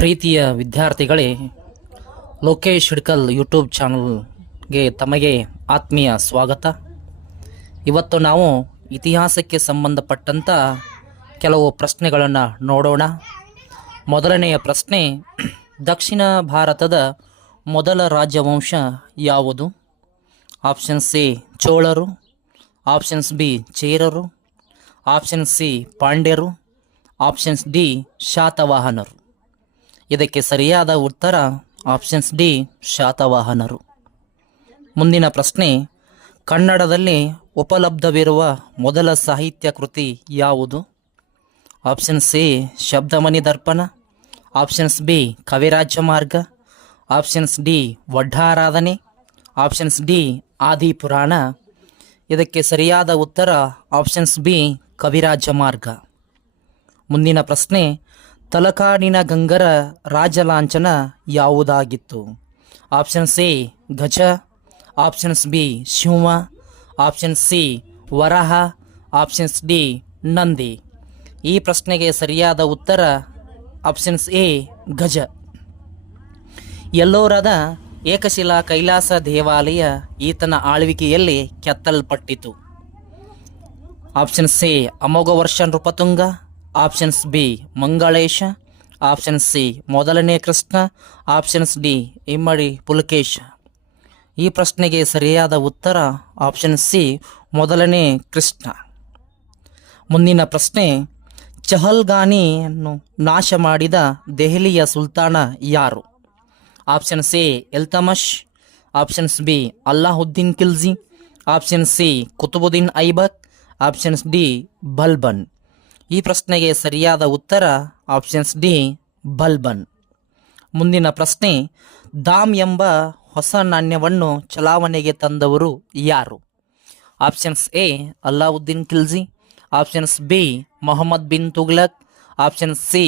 ಪ್ರೀತಿಯ ವಿದ್ಯಾರ್ಥಿಗಳೇ, ಲೋಕೇಶ್ ಹಿಡ್ಕಲ್ ಯೂಟ್ಯೂಬ್ ಚಾನಲ್ಗೆ ತಮಗೆ ಆತ್ಮೀಯ ಸ್ವಾಗತ. ಇವತ್ತು ನಾವು ಇತಿಹಾಸಕ್ಕೆ ಸಂಬಂಧಪಟ್ಟಂಥ ಕೆಲವು ಪ್ರಶ್ನೆಗಳನ್ನು ನೋಡೋಣ. ಮೊದಲನೆಯ ಪ್ರಶ್ನೆ, ದಕ್ಷಿಣ ಭಾರತದ ಮೊದಲ ರಾಜವಂಶ ಯಾವುದು? ಆಪ್ಷನ್ಸ್ ಎ ಚೋಳರು, ಆಪ್ಷನ್ಸ್ ಬಿ ಚೇರರು, ಆಪ್ಷನ್ ಸಿ ಪಾಂಡ್ಯರು, ಆಪ್ಷನ್ಸ್ ಡಿ ಶಾತವಾಹನರು. ಇದಕ್ಕೆ ಸರಿಯಾದ ಉತ್ತರ ಆಪ್ಷನ್ಸ್ ಡಿ ಶಾತವಾಹನರು. ಮುಂದಿನ ಪ್ರಶ್ನೆ, ಕನ್ನಡದಲ್ಲಿ ಉಪಲಬ್ಧವಿರುವ ಮೊದಲ ಸಾಹಿತ್ಯ ಕೃತಿ ಯಾವುದು? Options A Shabdamani Darpana, options B Kaviraja Marga, options D Vaddaradhane, options D Adipurana. ಇದಕ್ಕೆ ಸರಿಯಾದ ಉತ್ತರ ಆಪ್ಷನ್ಸ್ ಬಿ ಕವಿರಾಜ ಮಾರ್ಗ. ಮುಂದಿನ ಪ್ರಶ್ನೆ, ತಲಕಾಡಿನ ಗಂಗರ ರಾಜಲಾಂಛನ ಯಾವುದಾಗಿತ್ತು? ಆಪ್ಷನ್ಸ್ ಎ ಗಜ, options B Shiva, options C Varaha, options D Nandi. ಈ ಪ್ರಶ್ನೆಗೆ ಸರಿಯಾದ ಉತ್ತರ ಆಪ್ಷನ್ಸ್ ಎ ಗಜ. ಎಲ್ಲೋರದ ಏಕಶಿಲಾ ಕೈಲಾಸ ದೇವಾಲಯ ಈತನ ಆಳ್ವಿಕೆಯಲ್ಲಿ ಕೆತ್ತಲ್ಪಟ್ಟಿತು? Options A Amoghavarsha Nripatunga, options B Mangalesha, options C ಮೊದಲನೇ ಕೃಷ್ಣ, ಆಪ್ಷನ್ಸ್ ಡಿ ಇಮ್ಮಡಿ ಪುಲಕೇಶ. ಈ ಪ್ರಶ್ನೆಗೆ ಸರಿಯಾದ ಉತ್ತರ ಆಪ್ಷನ್ ಸಿ ಮೊದಲನೇ ಕೃಷ್ಣ. ಮುಂದಿನ ಪ್ರಶ್ನೆ, ಚಹಲ್ಗಾನಿಯನ್ನು ನಾಶ ಮಾಡಿದ ದೆಹಲಿಯ ಸುಲ್ತಾನ ಯಾರು? Options A Iltutmish, options B Alauddin Khilji, option C Qutbuddin Aibak, options D Balban. ಈ ಪ್ರಶ್ನೆಗೆ ಸರಿಯಾದ ಉತ್ತರ ಆಪ್ಷನ್ಸ್ ಡಿ ಬಲ್ಬನ್. ಮುಂದಿನ ಪ್ರಶ್ನೆ, ದಾಮ್ ಎಂಬ ಹೊಸ ನಾಣ್ಯವನ್ನು ಚಲಾವಣೆಗೆ ತಂದವರು ಯಾರು? Options A Alauddin Khilji, options B Muhammad bin Tughlaq, options C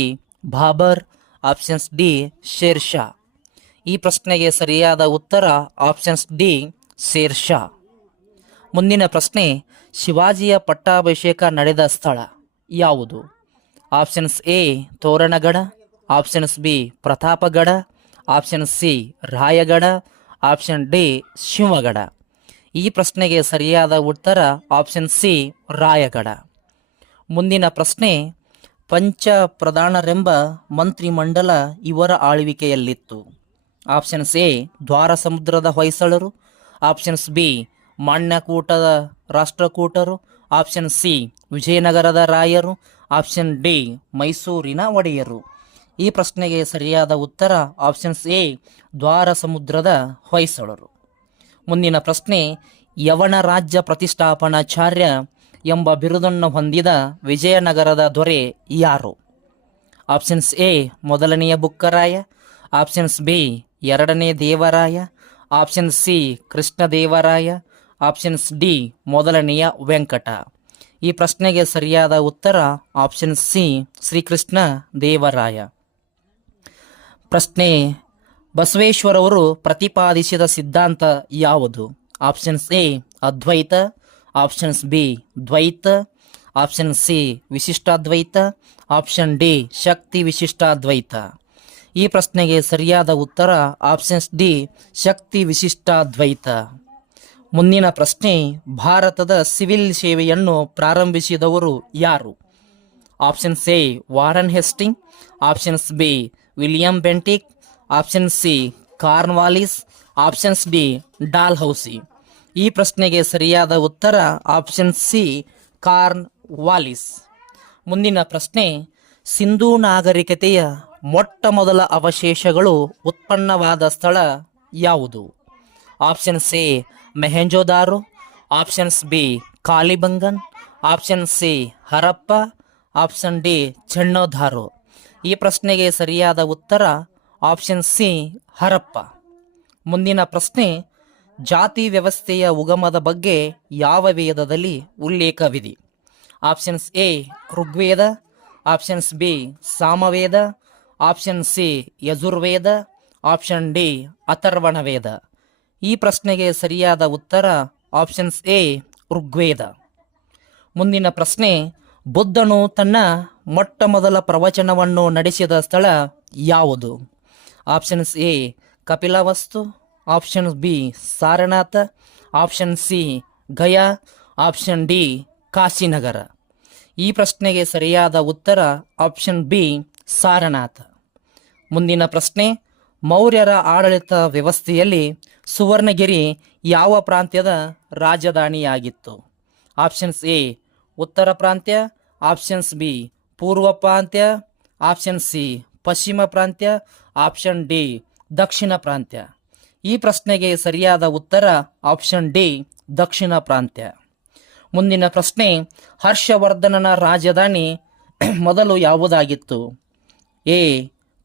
Babur, options D Sher Shah. ಈ ಪ್ರಶ್ನೆಗೆ ಸರಿಯಾದ ಉತ್ತರ ಆಪ್ಷನ್ಸ್ ಡಿ ಶೇರ್ ಶಾ. ಮುಂದಿನ ಪ್ರಶ್ನೆ, ಶಿವಾಜಿಯ ಪಟ್ಟಾಭಿಷೇಕ ನಡೆದ ಸ್ಥಳ ಯಾವುದು? Options A Toranagad, options B Pratapgad, option C Raigad, option D Shivagad. ಈ ಪ್ರಶ್ನೆಗೆ ಸರಿಯಾದ ಉತ್ತರ ಆಪ್ಷನ್ ಸಿ ರಾಯಗಢ. ಮುಂದಿನ ಪ್ರಶ್ನೆ, ಪಂಚ ಪ್ರಧಾನರೆಂಬ ಮಂತ್ರಿಮಂಡಲ ಇವರ ಆಳ್ವಿಕೆಯಲ್ಲಿತ್ತು? ಆಪ್ಷನ್ಸ್ ಎ ದ್ವಾರ ಸಮುದ್ರದ ಹೊಯ್ಸಳರು, ಆಪ್ಷನ್ಸ್ ಬಿ ಮಾನ್ಯಕೂಟದ ರಾಷ್ಟ್ರಕೂಟರು, ಆಪ್ಷನ್ ಸಿ ವಿಜಯನಗರದ ರಾಯರು, ಆಪ್ಷನ್ ಡಿ ಮೈಸೂರಿನ ಒಡೆಯರು. ಈ ಪ್ರಶ್ನೆಗೆ ಸರಿಯಾದ ಉತ್ತರ ಆಪ್ಷನ್ಸ್ ಎ ದ್ವಾರ ಸಮುದ್ರದ ಹೊಯ್ಸಳರು. ಮುಂದಿನ ಪ್ರಶ್ನೆ, ಯವನ ರಾಜ್ಯ ಪ್ರತಿಷ್ಠಾಪನಾಚಾರ್ಯ ಎಂಬ ಬಿರುದನ್ನು ಹೊಂದಿದ ವಿಜಯನಗರದ ದೊರೆ ಯಾರು? ಆಪ್ಷನ್ಸ್ ಎ ಮೊದಲನೆಯ ಬುಕ್ಕರಾಯ, ಆಪ್ಷನ್ಸ್ ಬಿ ಎರಡನೇ Devaraya, option C Krishnadevaraya, options D ಮೊದಲನೆಯ ವೆಂಕಟ. ಈ ಪ್ರಶ್ನೆಗೆ ಸರಿಯಾದ ಉತ್ತರ ಆಪ್ಷನ್ ಸಿ ಶ್ರೀಕೃಷ್ಣ ದೇವರಾಯ. ಪ್ರಶ್ನೆ, ಬಸವೇಶ್ವರವರು ಪ್ರತಿಪಾದಿಸಿದ ಸಿದ್ಧಾಂತ ಯಾವುದು? Options A Advaita, options B Dvaita, option C Vishishtadvaita, option D Shakti Vishishtadvaita. ಈ ಪ್ರಶ್ನೆಗೆ ಸರಿಯಾದ ಉತ್ತರ ಆಪ್ಷನ್ಸ್ ಡಿ ಶಕ್ತಿ ವಿಶಿಷ್ಟಾದ್ವೈತ. ಮುಂದಿನ ಪ್ರಶ್ನೆ, ಭಾರತದ ಸಿವಿಲ್ ಸೇವೆಯನ್ನು ಪ್ರಾರಂಭಿಸಿದವರು ಯಾರು? Options A Warren Hastings, options B William Bentinck, option C Cornwallis, options D Dalhousie. ಈ ಪ್ರಶ್ನೆಗೆ ಸರಿಯಾದ ಉತ್ತರ ಆಪ್ಷನ್ ಸಿ ಕಾರ್ನ್ವಾಲಿಸ್. ಮುಂದಿನ ಪ್ರಶ್ನೆ, ಸಿಂಧೂ ನಾಗರಿಕತೆಯ ಮೊಟ್ಟ ಮೊದಲ ಅವಶೇಷಗಳು ಉತ್ಪನ್ನವಾದ ಸ್ಥಳ ಯಾವುದು? Options A Mohenjodaro, options B Kalibangan, option C Harappa, option D Chanhudaro. ಈ ಪ್ರಶ್ನೆಗೆ ಸರಿಯಾದ ಉತ್ತರ ಆಪ್ಷನ್ ಸಿ ಹರಪ್ಪ. ಮುಂದಿನ ಪ್ರಶ್ನೆ, ಜಾತಿ ವ್ಯವಸ್ಥೆಯ ಉಗಮದ ಬಗ್ಗೆ ಯಾವ ವೇದದಲ್ಲಿ ಉಲ್ಲೇಖವಿದೆ? Options A Rigveda, options B Samaveda, option C Yajurveda, option D Atharvana Veda. ಈ ಪ್ರಶ್ನೆಗೆ ಸರಿಯಾದ ಉತ್ತರ ಆಪ್ಷನ್ಸ್ ಎ ಋಗ್ವೇದ. ಮುಂದಿನ ಪ್ರಶ್ನೆ, ಬುದ್ಧನು ತನ್ನ ಮೊಟ್ಟ ಮೊದಲ ಪ್ರವಚನವನ್ನು ನಡೆಸಿದ ಸ್ಥಳ ಯಾವುದು? Options A Kapilavastu, option B Sarnath, option C Gaya, option D Kashinagara. ಈ ಪ್ರಶ್ನೆಗೆ ಸರಿಯಾದ ಉತ್ತರ ಆಪ್ಷನ್ ಬಿ ಸಾರನಾಥ. ಮುಂದಿನ ಪ್ರಶ್ನೆ, ಮೌರ್ಯರ ಆಡಳಿತ ವ್ಯವಸ್ಥೆಯಲ್ಲಿ ಸುವರ್ಣಗಿರಿ ಯಾವ ಪ್ರಾಂತ್ಯದ ರಾಜಧಾನಿಯಾಗಿತ್ತು? ಆಪ್ಷನ್ಸ್ ಎ ಉತ್ತರ ಪ್ರಾಂತ್ಯ, ಆಪ್ಷನ್ಸ್ ಬಿ ಪೂರ್ವ ಪ್ರಾಂತ್ಯ, ಆಪ್ಷನ್ ಸಿ ಪಶ್ಚಿಮ ಪ್ರಾಂತ್ಯ, ಆಪ್ಷನ್ ಡಿ ದಕ್ಷಿಣ ಪ್ರಾಂತ್ಯ. ಈ ಪ್ರಶ್ನೆಗೆ ಸರಿಯಾದ ಉತ್ತರ ಆಪ್ಷನ್ ಡಿ ದಕ್ಷಿಣ ಪ್ರಾಂತ್ಯ. ಮುಂದಿನ ಪ್ರಶ್ನೆ, ಹರ್ಷವರ್ಧನನ ರಾಜಧಾನಿ ಮೊದಲು ಯಾವುದಾಗಿತ್ತು? A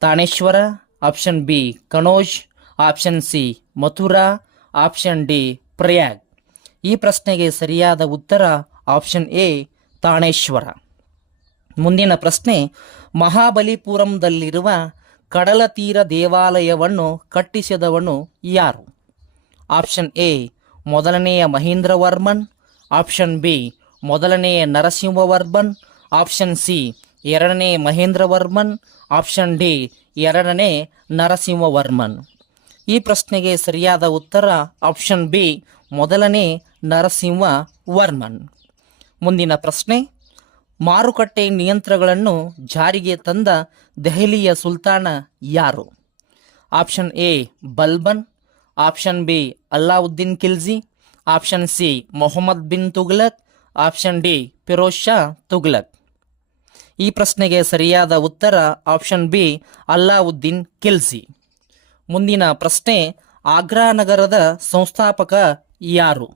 Thaneshwar, option B Kannauj, option C Mathura, option D Prayag. ಈ ಪ್ರಶ್ನೆಗೆ ಸರಿಯಾದ ಉತ್ತರ ಆಪ್ಷನ್ ಎ ತಾಣೇಶ್ವರ. ಮುಂದಿನ ಪ್ರಶ್ನೆ, ಮಹಾಬಲಿಪುರಂದಲ್ಲಿರುವ ಕಡಲ ತೀರ ದೇವಾಲಯವನ್ನು ಕಟ್ಟಿಸಿದವನು ಯಾರು? ಆಪ್ಷನ್ ಎ ಮೊದಲನೆಯ ಮಹೇಂದ್ರವರ್ಮನ್, ಆಪ್ಷನ್ ಬಿ ಮೊದಲನೆಯ ನರಸಿಂಹವರ್ಮನ್, ಆಪ್ಷನ್ ಸಿ ಎರಡನೇ ಮಹೇಂದ್ರವರ್ಮನ್, ಆಪ್ಷನ್ ಡಿ ಎರಡನೇ ನರಸಿಂಹವರ್ಮನ್. ಈ ಪ್ರಶ್ನೆಗೆ ಸರಿಯಾದ ಉತ್ತರ ಆಪ್ಷನ್ ಬಿ ಮೊದಲನೇ ನರಸಿಂಹವರ್ಮನ್. ಮುಂದಿನ ಪ್ರಶ್ನೆ, ಮಾರುಕಟ್ಟೆ ನಿಯಂತ್ರಣಗಳನ್ನು ಜಾರಿಗೆ ತಂದ ದೆಹಲಿಯ ಸುಲ್ತಾನ ಯಾರು? Option A Balban, option B Alauddin Khilji, option C Muhammad bin Tughlaq, option D Firoz Shah Tughlaq. ಈ ಪ್ರಶ್ನೆಗೆ ಸರಿಯಾದ ಉತ್ತರ ಆಪ್ಷನ್ ಬಿ ಅಲ್ಲಾವುದ್ದೀನ್ ಖಿಲ್ಜಿ. ಮುಂದಿನ ಪ್ರಶ್ನೆ, ಆಗ್ರಾ ನಗರದ ಸಂಸ್ಥಾಪಕ ಯಾರು?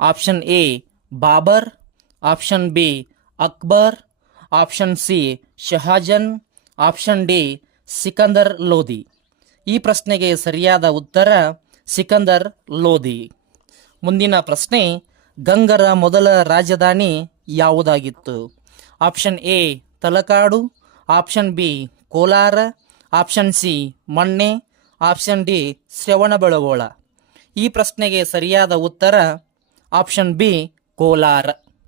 Option A Babur, option B Akbar, option C Shahjahan, option D Sikandar Lodi. ಈ ಪ್ರಶ್ನೆಗೆ ಸರಿಯಾದ ಉತ್ತರ ಸಿಕಂದರ್ ಲೋಧಿ. ಮುಂದಿನ ಪ್ರಶ್ನೆ, ಗಂಗರ ಮೊದಲ ರಾಜಧಾನಿ ಯಾವುದಾಗಿತ್ತು? Option A Talakadu, option B Kolar, option C Manne, option D Shravanabelagola. ಈ ಪ್ರಶ್ನೆಗೆ ಸರಿಯಾದ ಉತ್ತರ ಆಪ್ಷನ್ ಬಿ ಕೋಲಾರ.